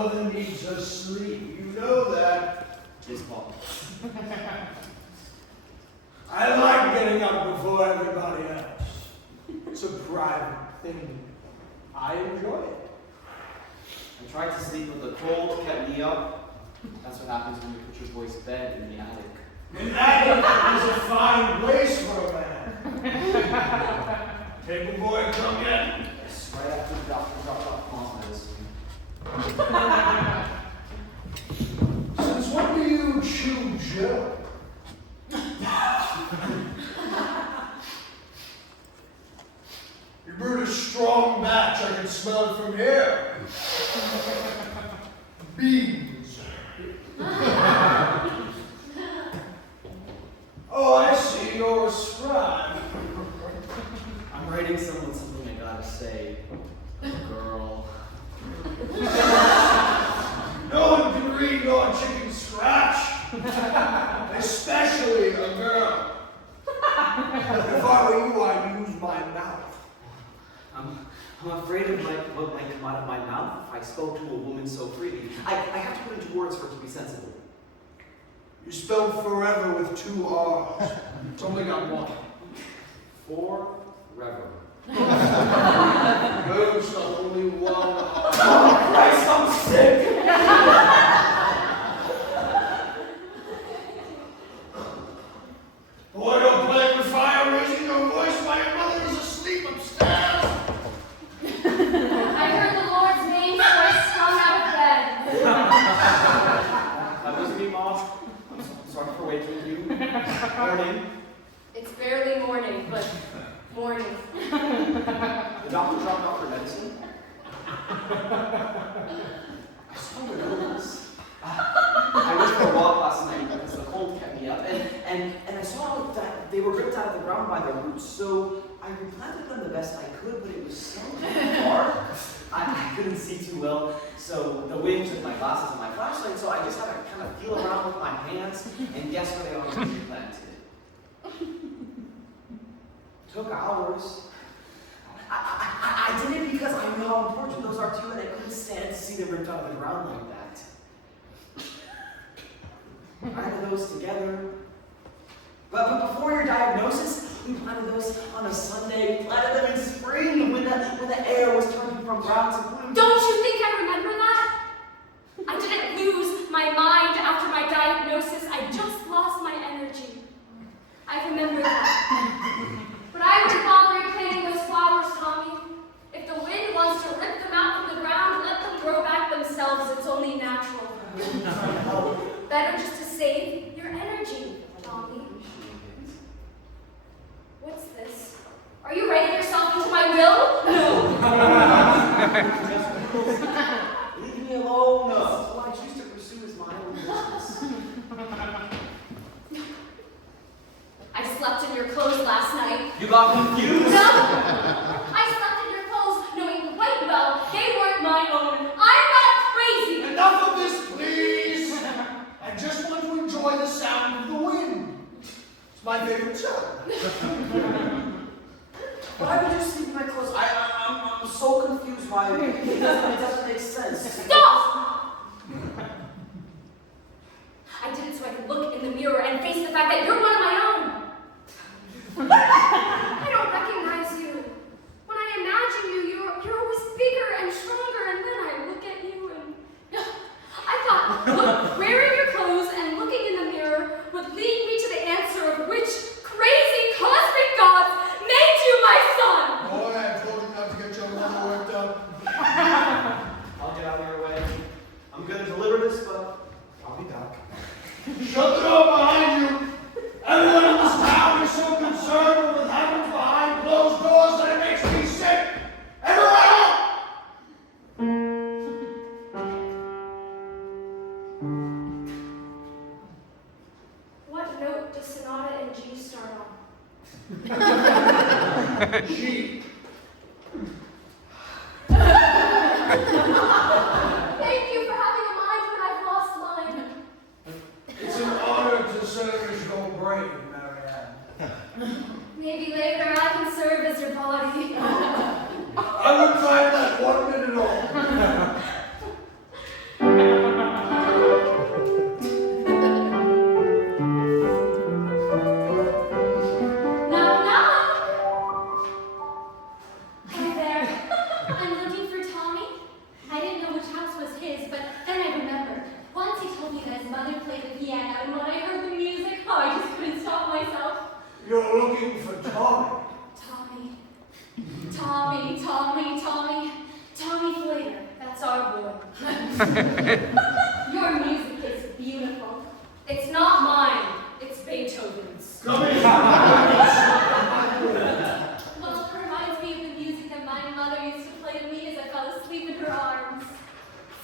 mother needs her sleep. You know that. Yes, Paul. I like getting up before everybody else. It's a private thing. I enjoy it. I tried to sleep, but the cold kept me up. That's what happens when you put your boy's bed in the attic. An attic is a fine place for a man. Table boy, come in. Yes, right after the doctor dropped off plant medicine. Since when do you chew gel? You brewed a strong batch. I can smell it from here. Beans. Oh, I see. You're a scribe. I'm writing someone something I gotta say. Girl. No one can read your chicken scratch. Especially a girl. If I were you, I'd use my mouth. I'm afraid of what might come out of my mouth if I spoke to a woman so freely. I have to put into words for it to be sensible. You spelled forever with 2 R's. It's only got 1. Forever. No, it's not only 1 R. Oh, Christ, I'm sick! Boy, don't play with fire, raising your voice while your mother is asleep upstairs. I heard the Lord's name, so I sprung out of bed. That was me, Mom. I'm sorry for waking you. Morning. It's barely morning, but morning. The doctor dropped off her medicine. I saw the nose. I went for a walk last night because the cold kept me up, and I saw that they were ripped out of the ground by their roots, so I replanted them the best I could, but it was so dark. I couldn't see too well, so the wind took my glasses and my flashlight, so I just had to kind of feel around with my hands and guess where they ought to be planted. Took hours. I did it because I knew how important those are to you, and I couldn't stand to see them ripped out of the ground like that. Planted those together. But before your diagnosis, we planted those on a Sunday. Planted them in spring when the air was turning from brown to blue. Don't you think I remember that? I didn't lose my mind after my diagnosis. I just lost my energy. I remember that. But I wouldn't bother replanting those flowers, Tommy. If the wind wants to rip them out from the ground, let them grow back themselves. It's only natural. Better just to save your energy, Tommy. What's this? Are you writing yourself into my will? No. Leave me alone. No. What I choose to pursue is my own business. I slept in your clothes last night. You got confused? No! I slept in your clothes knowing quite well they weren't my own. I'm not crazy! Enough of this, please. I just want to enjoy the sound of the wind. It's my favorite sound. Why would you sleep in my clothes? I'm so confused why it doesn't make sense. Stop! I did it so I could look in the mirror and face the fact that you're one of my own. I don't recognize you. When I imagine you, you're always bigger and stronger, and then I look at you and I thought wearing your clothes and looking in the mirror would lead me to the answer of which crazy cosmic gods made you my son. Boy, I told you not to get your mother worked up. I'll get out of your way. I'm gonna deliver this, but I'll be back. Shut the door behind you. Everyone in this town is so concerned with what happens behind closed doors that it makes me sick. Everyone out! What note does Sonata in G start on? G. Thank you for having a mind when I've lost mine. It's an honor to service your brain, Marianne. Maybe later I can serve as your body. I wouldn't mind that 1 minute old. Your music is beautiful. It's not mine. It's Beethoven's. Come in. Well, it reminds me of the music that my mother used to play to me as I fell asleep in her arms.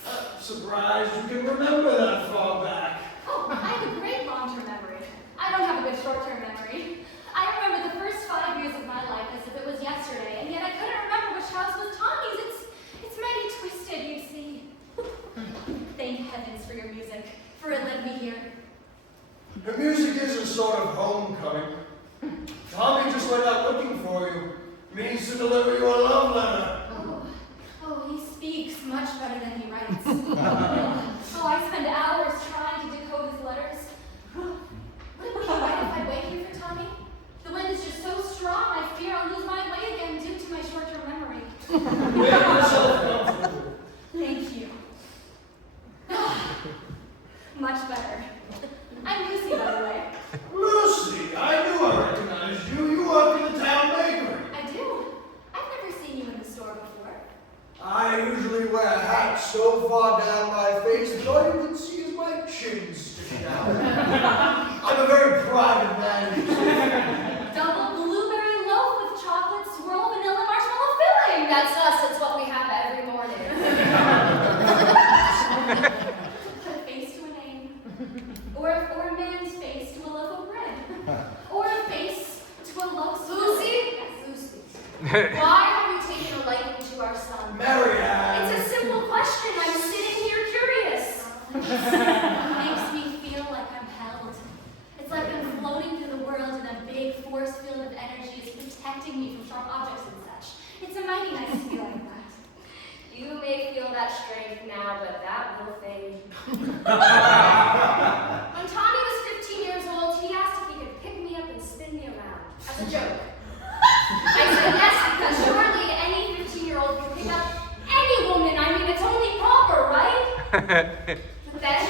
I'm surprised you can remember that far back. Oh, I have a great long-term memory. I don't have a good short-term memory. I remember the first 5 years of my life as if it was yesterday, and yet I couldn't remember which house was Tommy's. It's mighty twisted, you see. Thank heavens for your music, for it led me here. The music is a sort of homecoming. Tommy just went out looking for you. Means to deliver you a love letter. Oh, he speaks much better than he writes. Oh, I spend hours trying to decode his letters. Would it be right if I wait here for Tommy? The wind is just so strong, I fear I'll lose my way again due to my short-term memory. Make yourself comfortable. Thank you. Much better. I'm Lucy, by the way. Lucy, I knew I recognized you. You work in the town bakery. I do. I've never seen you in the store before. I usually wear a hat so far down my face that all you can see is my chin sticking out. I'm a very private man. Double blueberry loaf with chocolate swirl vanilla marshmallow filling. That's us. It's what we have every morning. Put a face to a name. Or a man's face to a loaf of bread. Or a face to a love story. Lucy? Yes, Lucy. Why have you taken a liking to our son? Marianne. It's a simple question. I'm sitting here curious. It makes me feel like I'm held. It's like I'm floating through the world and a big force field of energy is protecting me from sharp objects and such. It's a mighty nice feeling, that. You may feel that strength now, but that will fade. When Tommy was 15 years old, he asked if he could pick me up and spin me around. As a joke. I said yes, because surely any 15-year-old can pick up any woman. I mean, it's only proper, right? But then,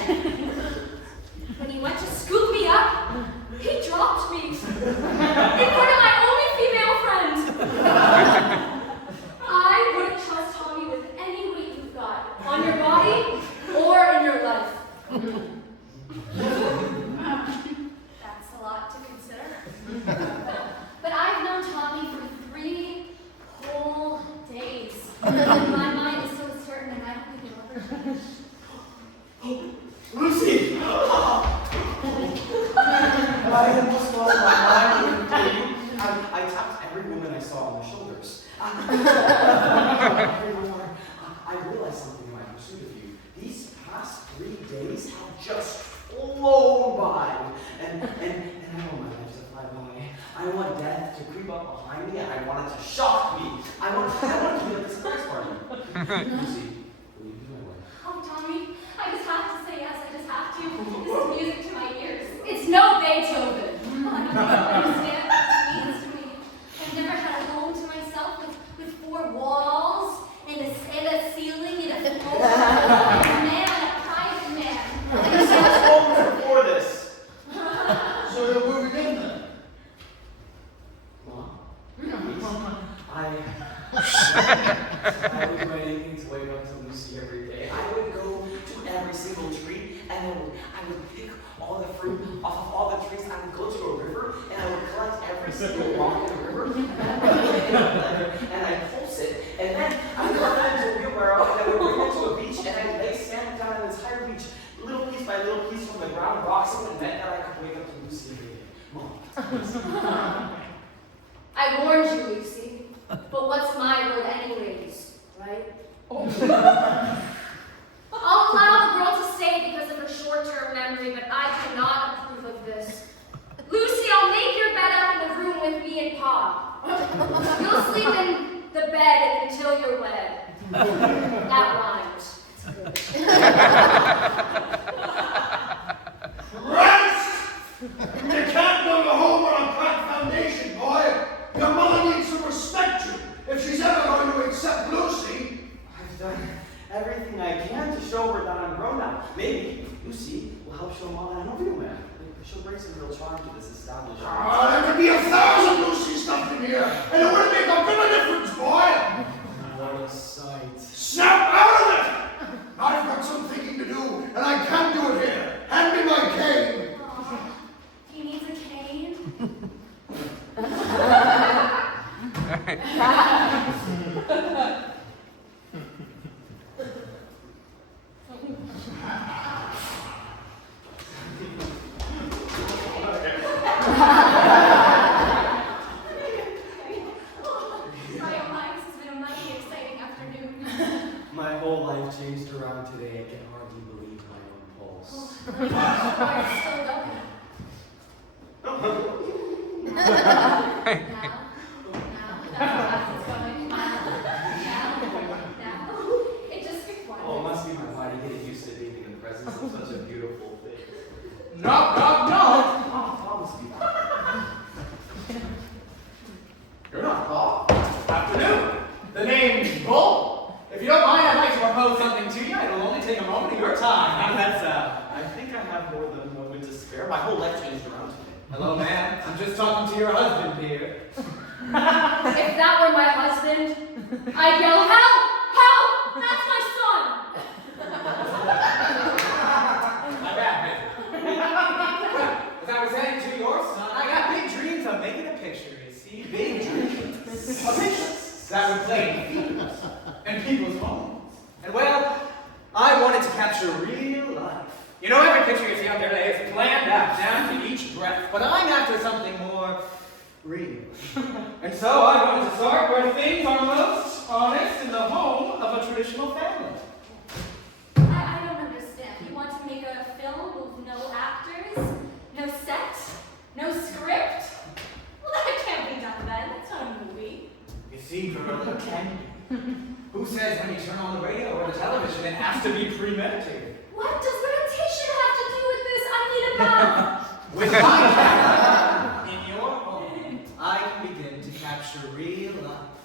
when he went to scoop me up, he dropped me in front of my only female friend. I wouldn't trust Tommy with any weight you've got, on your body or in your life. That's a lot to consider. But I've known Tommy for 3 whole days. My mind is so certain and I don't think it'll ever change. Lucy! I almost lost my mind. I tapped every woman I saw on the shoulders. I realized something in my pursuit of you. These past 3 days have just flown by. And I want my life to fly by. I want death to creep up behind me, and I want it to shock me. I want to be at the surprise party. Lucy, will you be my wife? Oh, Tommy, I just have to say yes. I just have to. This is music to my ears. It's no Beethoven. Oh, I don't understand what it means to me. I've never had a home to myself with 4 walls and a ceiling and a floor. And a man, a private man. This was home before this. So you're moving in then? Mom? I would do anything to wake up to Lucy every day. I would go to every single tree and I would pick all the fruit off of all the trees. I would go to a river and I would collect every single rock in the river and I'd pulse it. And then I would put it into a wheelbarrow and I would bring it to a beach and I'd lay sand down an entire beach, little piece by little piece from the ground, rocks it and meant that I could wake up to Lucy every day. Mom. I warned you, Lucy. But what's my word anyways, right? I'll allow the girl to stay because of her short-term memory, but I cannot approve of this. Lucy, I'll make your bed up in the room with me and Pa. You'll sleep in the bed until you're wed. That rhymes. Rest! You can't build a home on a cracked foundation, boy. Your mother needs to respect you if she's ever going to accept Lucy. I've done everything I can to show her that I'm grown now. Maybe Lucy will help show Mom that I'm a real man. She'll bring some real charm to this establishment. There could be 1,000 Lucy stuff in here, and it wouldn't make a bit of difference, boy. What a sight. Snap out of it! I've got some whole life changed around today. I can hardly believe my own pulse. It just Oh, it must be my body getting used to being in the presence of such a beautiful thing. Knock, knock, knock! Oh, promise me. You're not Paul. Afternoon. The name's Bull. If you don't mind, I'd like to propose something to you. It'll only take a moment of your time. That's, I think I have more than a moment to spare. My whole life changed around today. Hello, man. I'm just talking to your husband here. If that were my husband, I'd yell, help! Help! That's my son! My bad, man. As I was saying to your son, I got big dreams of making a picture. You see, big dreams. A picture that would play in people's homes. And well, I wanted to capture real life. You know, every picture you see out there today is planned out, down to each breath. But I'm after something more real. And so I wanted to start where things are most honest in the home of a traditional family. I don't understand. You want to make a film with no actors, no set, no script? Well, that can't be done then. That's not a movie. You see, girl, it can be. Who says when you turn on the radio or the television it has to be premeditated? What does meditation have to do with this? I need a bath. With my camera in your home, I can begin to capture real life.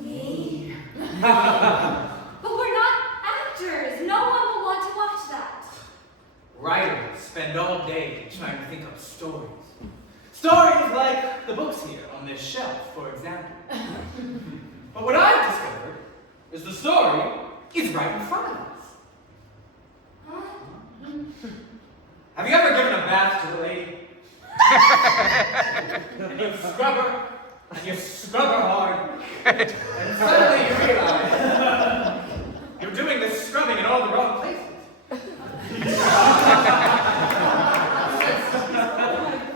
Me? But we're not actors. No one will want to watch that. Writers spend all day trying to think up stories. Stories like the books here on this shelf, for example. But what I've discovered is the story is right in front of us. Huh? Have you ever given a bath to a lady? And you scrub her, and you scrub her hard, and suddenly you realize you're doing this scrubbing in all the wrong places.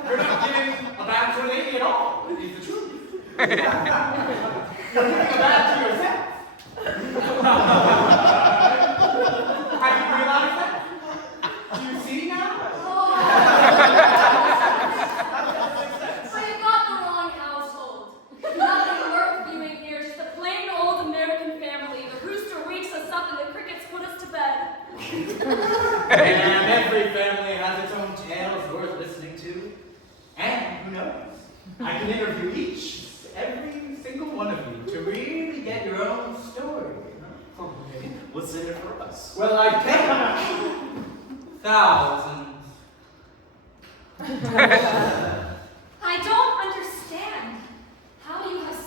You're not giving a bath to a lady at all, is the truth. You're giving a bath to yourself. Have you realized that? Do you see now? So you got the wrong household. Nothing worth viewing here, just a plain old American family. The rooster wakes us up and the crickets put us to bed. And every family has its own tales worth listening to. And who knows? I can interview every single one of you to really get your own story. Okay, what's in it for us? Well, I paid thousands. I don't understand. How do you have this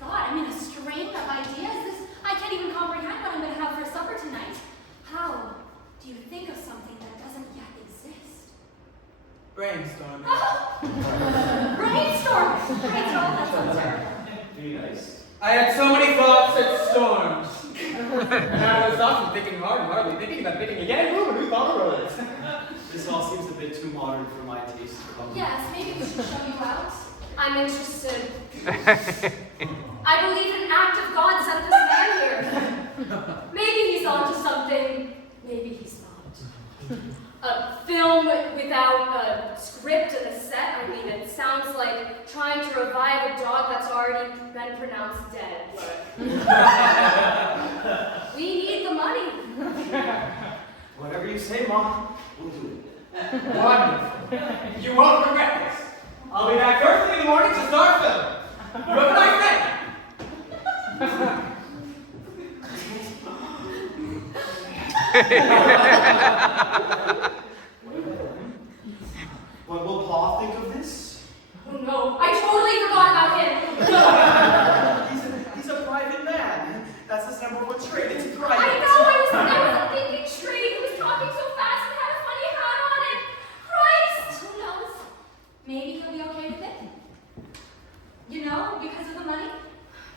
thought? I mean, a string of ideas? I can't even comprehend what I'm going to have for supper tonight. How do you think of something that doesn't yet exist? Brainstorming. Brainstorm! Brainstorm, that sounds terrible. Very nice. I had so many thoughts it stormed. And I was often thinking hard and hardly thinking about thinking again. Ooh, who thought of this? This all seems a bit too modern for my taste. Yes, maybe we should show you out. I'm interested. I believe an act of God sent this man here. Maybe he's onto something. Maybe he's not. A film without a script and a set, I mean, it sounds like trying to revive a dog that's already been pronounced dead, but we need the money. Whatever you say, Mom, we'll do it. Wonderful. You won't regret this. I'll be back first thing in the morning to start filming. You have a nice day. What will Paul think of this? Oh no, I totally forgot about him. He's a private man. That's his number one trait. It's private. I know, I was thinking straight. He was talking so fast and had a funny hat on it. Christ! Who knows? Maybe he'll be okay with it. You know, because of the money?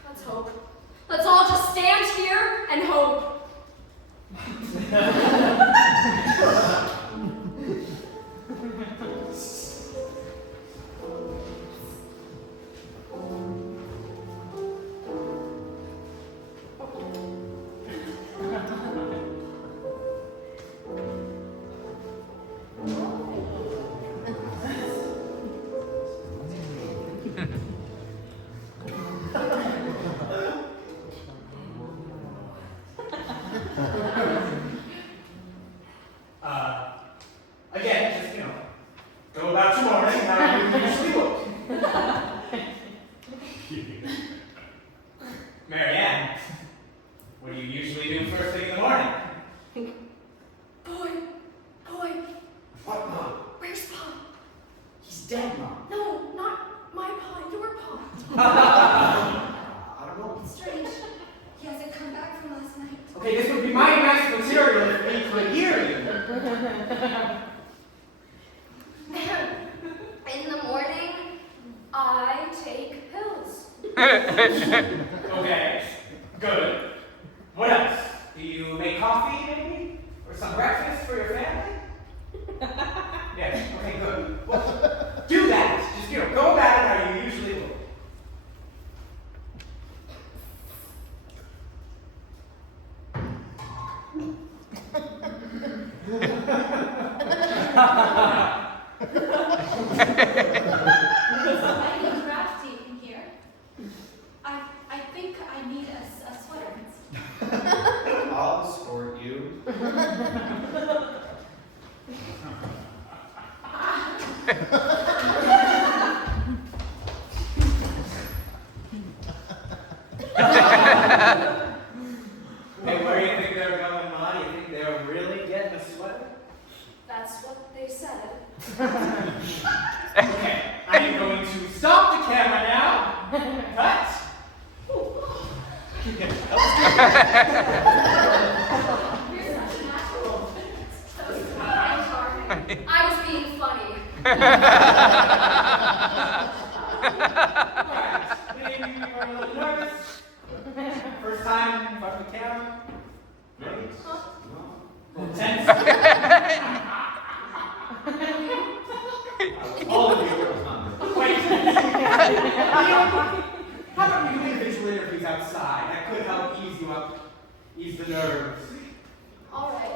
Let's hope. Let's all just stand here and hope. Marianne, what do you usually do first thing in the morning? Boy. What, Mom? Where's Pa? He's dead, Mom. No, not my Pa, your Pa. I don't know. Strange. He hasn't come back from last night. Okay, this would be mighty nice material if we could hear you. In the morning, I take pills. Okay, good. What else? Do you make coffee, maybe? Or some breakfast for your family? Yes, okay, good. Well, do that. Just, go about it how you usually would. It's mighty drafty in here. I think I need a sweater. I'll escort you. Hey, where do you think they're going, Ma? You think they're really getting a sweater? That's what they said. Okay, I am going to stop the camera now. Cut. You're such an asshole. So charming. I was being funny. Alright, maybe you are a little nervous. First time in front of the camera. Ready? Huh? No. A little tense. All of you are wait. How about we do individual interviews outside? That could help ease you up, ease the nerves. All right.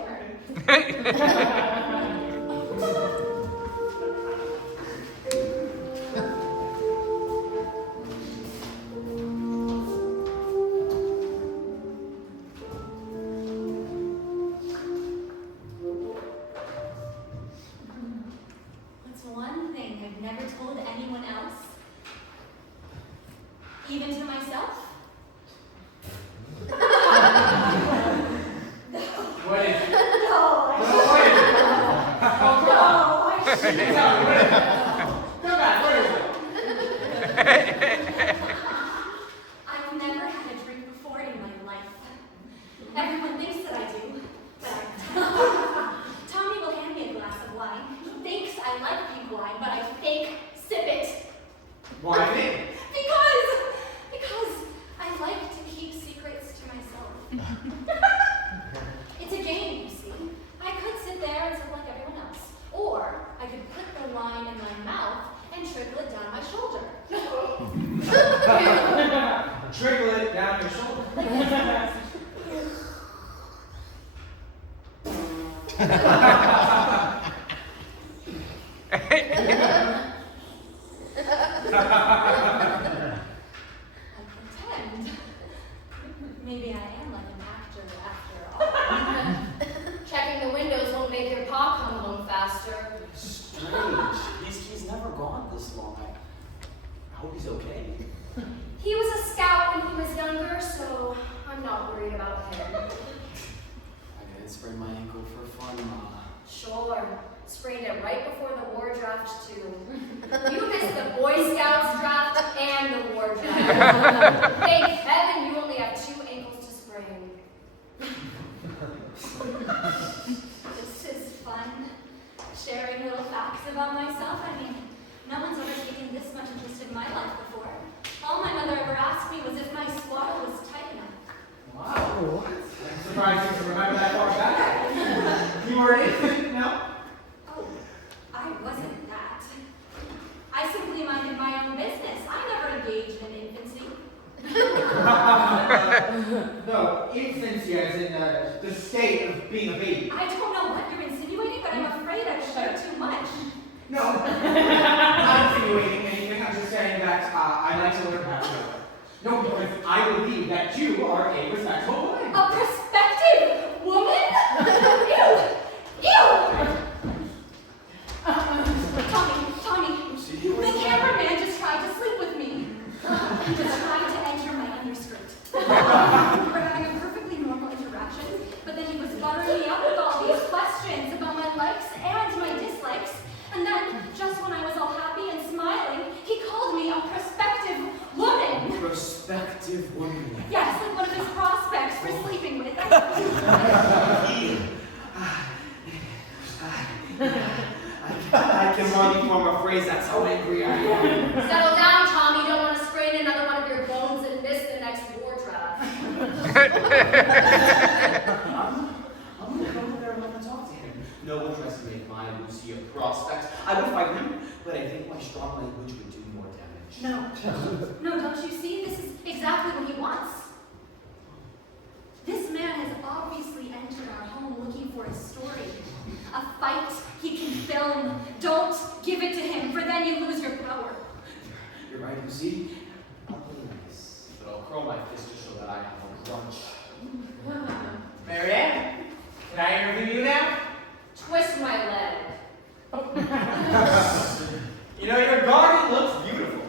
What's one thing I've never told anyone else? Even to myself? What is it? No, No, what is it? I Tell me, what is it? Come back, what is it? I've never had a drink before in my life. Everyone thinks that I do, but I don't. Tommy will hand me a glass of wine. He thinks I like pink wine, but I fake sip it. Why me? Because I like to keep secrets to myself. It's a game, you see. I could sit there and sip like everyone else, or I could put the wine in my mouth and trickle it down my shoulder. Trickle it down your shoulder. I pretend. Maybe I am like an actor after all. Checking the windows won't make your Pa come home faster. Strange. He's never gone this long. I hope he's okay. He was a scout when he was younger, so I'm not worried about him. I didn't sprain my ankle for fun, Ma. Sure, sprained it right before the war draft, too. You missed the Boy Scouts draft and the war draft. Thank heaven you only have 2 ankles to sprain. This is fun. Sharing little facts about myself. I mean, no one's ever taken this much interest in my life before. All my mother ever asked me was if my swaddle was tight enough. Wow. I'm surprised you can remember that far back. You were an infant, no? Oh, I wasn't that. I simply minded my own business. I never engaged in infancy. No, infancy as in the state of being a baby. I don't know what you're insinuating, but I'm afraid I've shared too much. No, not insinuating anything. I'm just saying that I like to learn how to do it. No, because I believe that you are a respectable woman. A prospective woman? Ew! Ew! Tommy, the cameraman just tried to sleep with me. He was trying to enter my underskirt. seductive woman. Yes, like one of his prospects for sleeping with. I can hardly form a phrase, that's how angry I am. Settle down, Tom. You don't want to sprain another one of your bones and miss the next war draft. I'm gonna go there and let me talk to him. No interest in making my Lucy a prospect. I would fight him, but I think my strong language would do more damage. No, don't you see? This is exactly what he wants. This man has obviously entered our home looking for a story. A fight he can film. Don't give it to him, for then you lose your power. You're right, Lucy. I'll play nice, but I'll curl my fist to show that I have a grudge. Marianne, can I interview you now? Twist my leg. You know, your garden looks beautiful.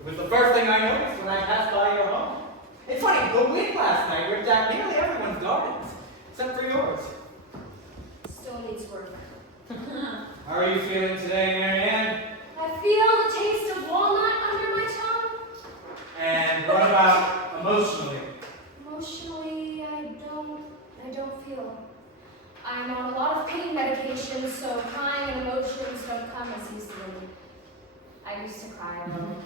It was the first thing I noticed when I passed by your home. It's funny, the wind last night ripped out nearly everyone's gardens, except for yours. Still needs work. How are you feeling today, Marianne? I feel the taste of walnut under my tongue. And what about emotionally? Emotionally, I don't feel. I'm on a lot of pain medications, so crying and emotions don't come as easily. I used to cry alone.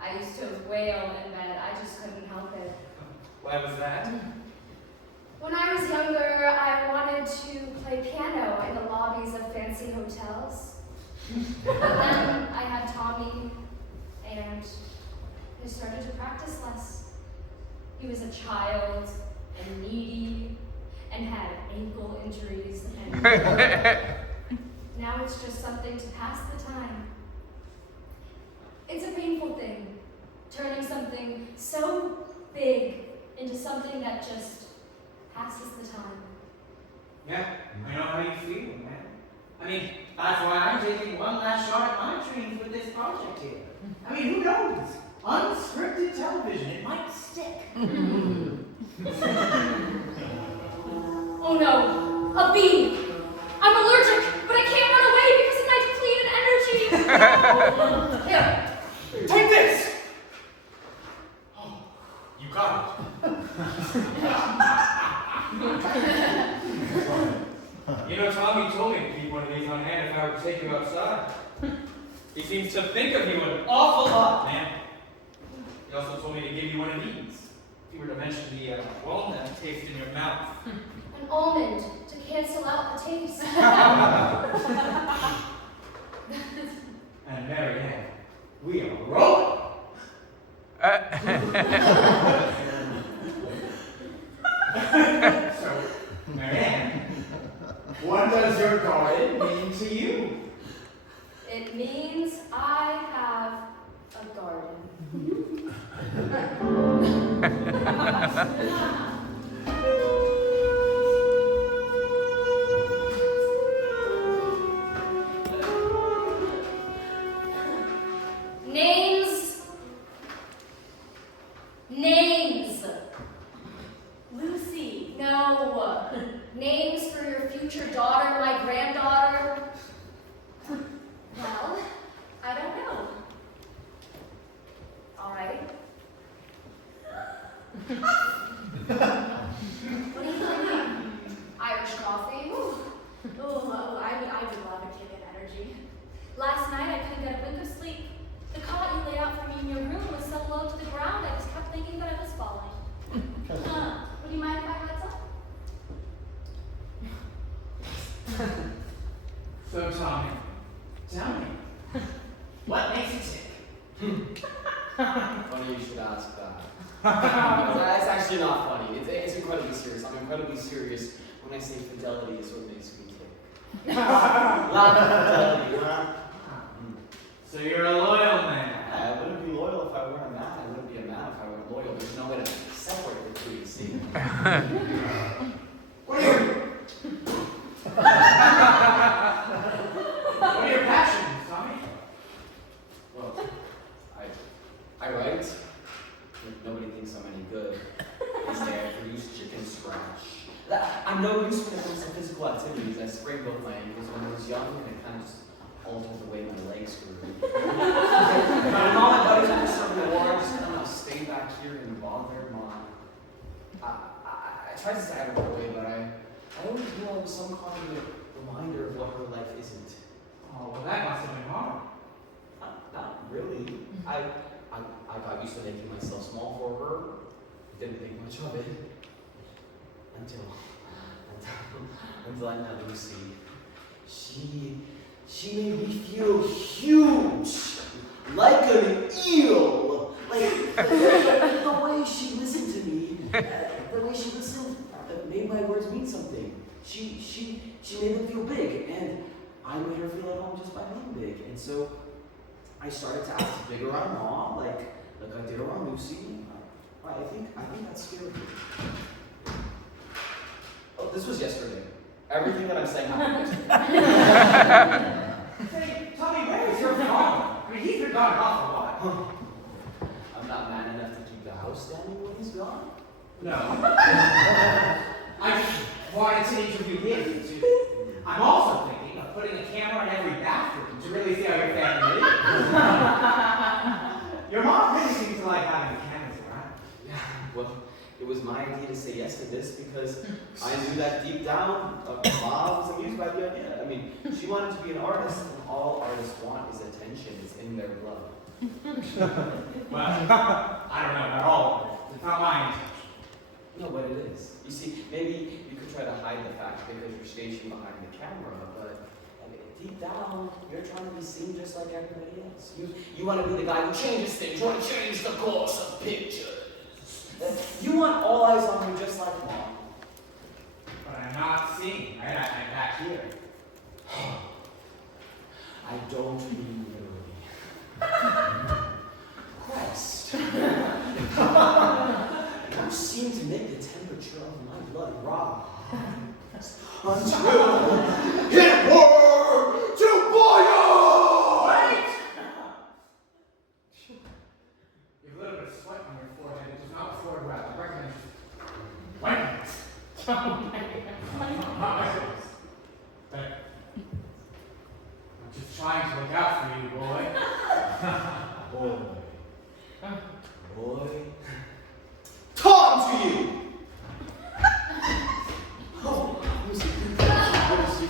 I used to wail in bed. I just couldn't help it. Why was that? When I was younger, I wanted to play piano in the lobbies of fancy hotels. But then I had Tommy, and I started to practice less. He was a child and needy and had ankle injuries, and now it's just something to pass the time. It's a painful thing, turning something so big into something that just passes the time. Yeah, I know how you feel, man. I mean, that's why I'm taking one last shot at my dreams with this project here. I mean, who knows? Unscripted television, it might stick. Oh no, a bee! I'm allergic, but I can't run away because of my depleted energy! Here, Take this! Oh, you got it. You know, Tommy told me to keep one of these on hand if I were to take you outside. He seems to think of you an awful lot, man. He also told me to give you one of these. If you were to mention the walnut taste in your mouth. an almond to cancel out the taste. And Marianne, we are rolling. So, Marianne, what does your garden mean to you? It means I have a garden. Names. Lucy. No. Names for your future daughter, my granddaughter. Well, I don't know. All right. What are you thinking? Irish coffee. Oh, I would love a kick of energy. Last night I couldn't get a wink of sleep. The cot you laid out for me in your room was so low to the ground, I just kept thinking that I was falling. Would you mind if I had some? So, Tommy, tell me, what makes it tick? Funny you should ask that. That's actually not funny. It's incredibly serious. I'm incredibly serious when I say fidelity is what makes me tick. Lack of fidelity, huh? So you're a loyal man. I wouldn't be loyal if I weren't a man. I wouldn't be a man if I weren't loyal. There's no way to separate the two, you see. What are your passions, Tommy? Well, I write. Nobody thinks I'm any good. They say I produce chicken scratch. I'm no use when it comes to physical activities. I sprained both my ankles when I was young, and it kind of just altered the way my legs grew. But all my buddies were serving the war, I just kind of to stay back here and bother Mom. I tried to stay out of her way, but I always knew I was some kind of reminder of what her life isn't. Oh, well, that must have been hard. Not really. I got used to making myself small for her. Didn't think much of it. Until I met Lucy. She made me feel huge. Like an eel. Like the way she listened to me. The way she listened made my words mean something. She made them feel big, and I made her feel at home just by being big. And so I started to act big around Mom, like I did around Lucy. I think that scared her. Oh, this was yesterday. Everything that I'm saying happened yesterday. Say, Tommy, where is your father? I mean, he's been gone an awful while. I'm not man enough to keep the house standing when he's gone. No. I just wanted to interview him, too. I'm also thinking of putting a camera in every bathroom to really see how your family lives. Your mom really seems to like having the cameras around. Yeah, well, it was my idea to say yes to this because I knew that deep down, Mom was amused by the idea. I mean, she wanted to be an artist, and all artists want is attention. It's in their blood. Well, I don't know about all of it. It's not my intention. No, but it is. You see, maybe you could try to hide the fact because you're stationed behind the camera, but I mean, deep down, you're trying to be seen just like everybody else. You want to be the guy who changes things, you want to change the course of pictures. You want all eyes on you just like Mom. But I'm not seeing, right? I'm back here. I don't mean literally. Christ. You seem to make the temperature of my blood rise until it were to boil! Wait! You have a little bit of sweat on your forehead. It was not before it wrapped. I recognize you. Wait! Not my face. Beckett. I'm just trying to look out for you, boy. Boy. Tom to you! Oh, Lucy. That was you.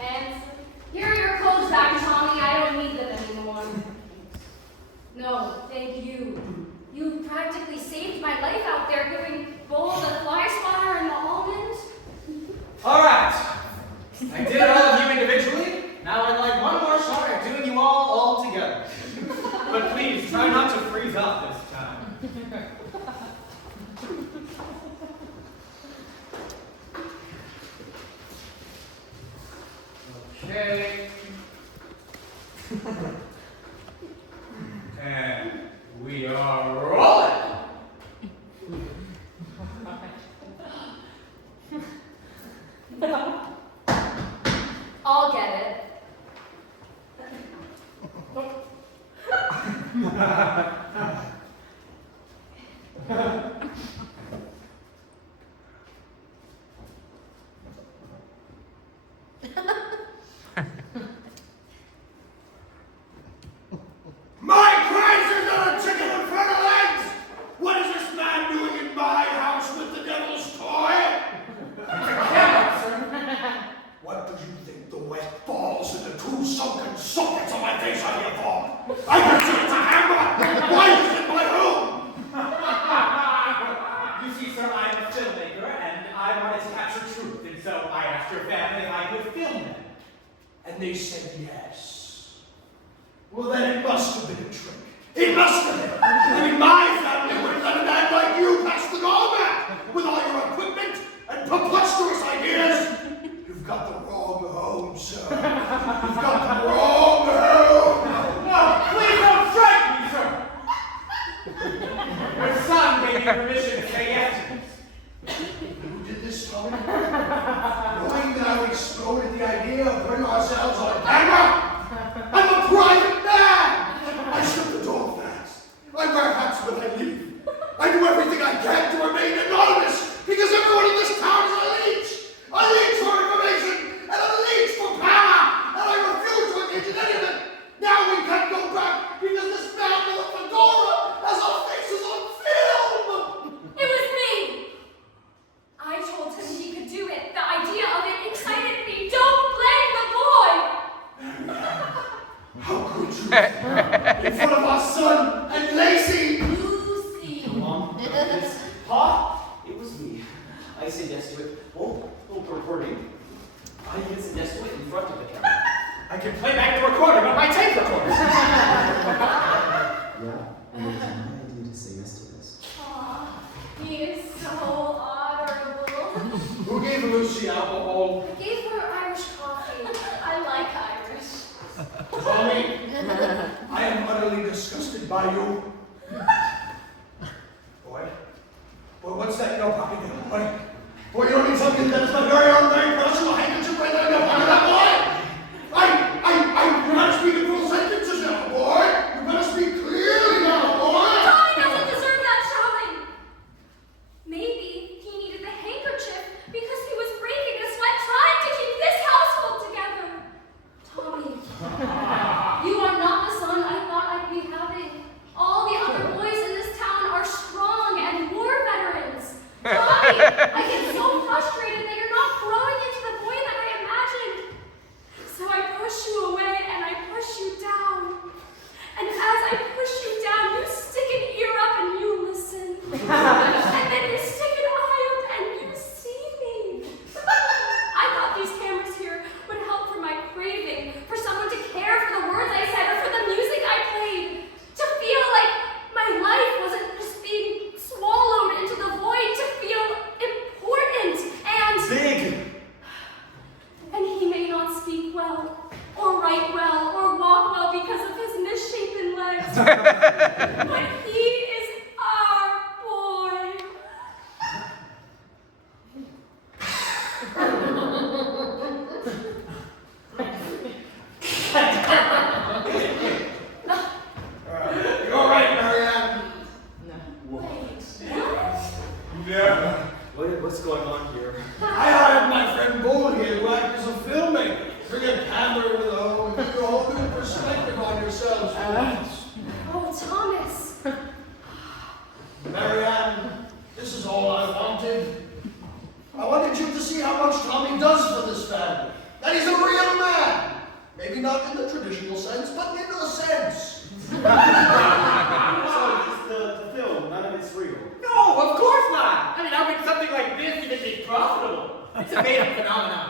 And here are your clothes back, Tommy. I don't need them anymore. No, thank you. You practically saved my life out there, giving Bull the fly swatter and the almond. All right. I did all of you individually. Now I'd like one more shot at doing you all together. But please, try not to freeze up this time. Okay. And we are rolling. I'll get it. My Christ, there's not a chicken in front of legs! What is this man doing in my house with the devil's toy? What do you think the wet balls in the two sunken sockets on my face are here for? I can see it's a hammer! Why is it in my room? You see, sir, I am a filmmaker, and I wanted to capture truth, and so I asked your family if I could film them. And they said yes. Well, then it must have been a trick. It must have been. I mean, my family would have let a man like you pass the gauntlet with all your equipment and preposterous ideas. You've got the wrong home, sir. You've got the wrong home. No, please don't strike me, sir! Your son gave me permission to say yes to this. Who did this, Tommy? Knowing that I exploded the idea of putting ourselves on camera? I'm a private man! I shut the door fast. I wear hats when I leave. I do everything I can to remain anonymous because everyone in this town is a leech! A leech for information and a leech for power! And I refuse to engage in any of it! Now we can't go back because this man will idea to say yes to this. Aw, he is so honorable. Who gave Lucy alcohol? I gave her Irish coffee. I like Irish. Tommy, I am utterly disgusted by you. Boy, what's that in your pocket there, boy? Boy, you don't need something that is my very own, very personal handkerchief right there in your pocket, that boy! You're not speaking full sentences now, boy! You better speak clearly now, boy! Tommy doesn't deserve that shouting. Maybe he needed the handkerchief because he was breaking a sweat trying to keep this household together. Tommy, you are not the son I thought I'd be having. All the other boys in this town are strong and war veterans. Tommy, I get so frustrated that you're not growing into the boy that I imagined. So I push you away and I push you down. And as I push you down, you stick an ear up and you listen. And then you stick an eye up and you see me. I thought these cameras here would help for my craving, for someone to care for the words I said or for the music I played. To feel like my life wasn't just being swallowed into the void, to feel important and Big! And he may not speak well, or write well, or walk well because of his misshapen legs. But he is our boy. You're all right, Marianne. Wait, Yeah. What's going on here? I hired my friend Bull here to act as a filmmaker. Bring a camera with her and give you a whole new perspective on yourselves. Oh, Thomas. Marianne, this is all I wanted. I wanted you to see how much Tommy does for this family. That he's a real man. Maybe not in the traditional sense, but in a sense. So it's the film, none of it's real. No, of course not. I mean, how could something like this even be profitable? It's a made-up phenomenon.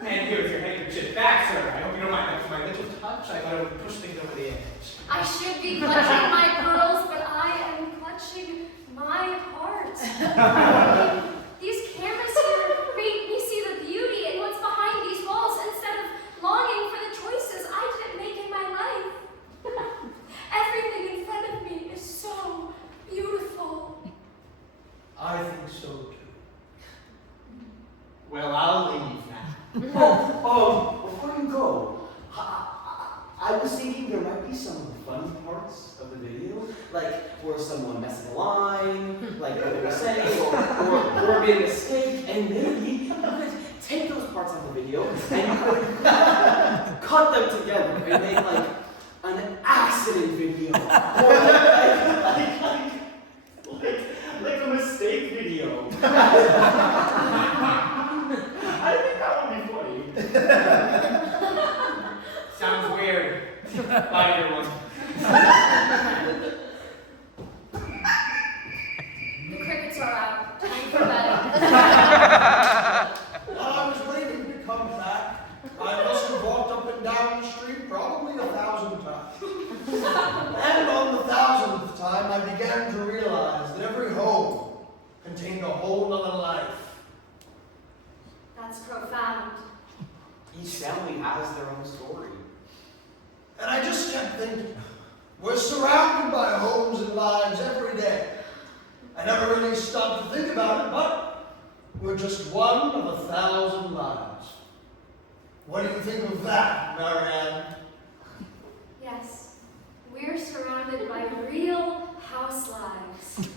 And here's your handkerchief back, sir. I hope you don't mind that for my little touch. I thought it would push things over the edge. I should be clutching my pearls, but I am clutching my heart. These cameras here make me see the beauty in what's behind these walls instead of longing for the choices I didn't make in my life. Everything in front of me is so beautiful. I think so too. Well, I'll leave now. Before you go, I was thinking there might be some fun parts of the video, like where someone messing a line, like what they were saying, or made a mistake, and maybe you could take those parts of the video and you could cut them together and make like an accident video, or Like a mistake video. I think that would be funny. Sounds weird. Bye, everyone. The crickets are out. Time for bed. While I was waiting to come back, I must have walked up and down the street probably 1,000 times. And on the 1,000th time, I began to realize that every home contained a whole other life. That's profound. each family has their own story. And I just kept thinking, we're surrounded by homes and lives every day. I never really stopped to think about it, but we're just one of 1,000 lives. What do you think of that, Marianne? Yes, we're surrounded by real house lives.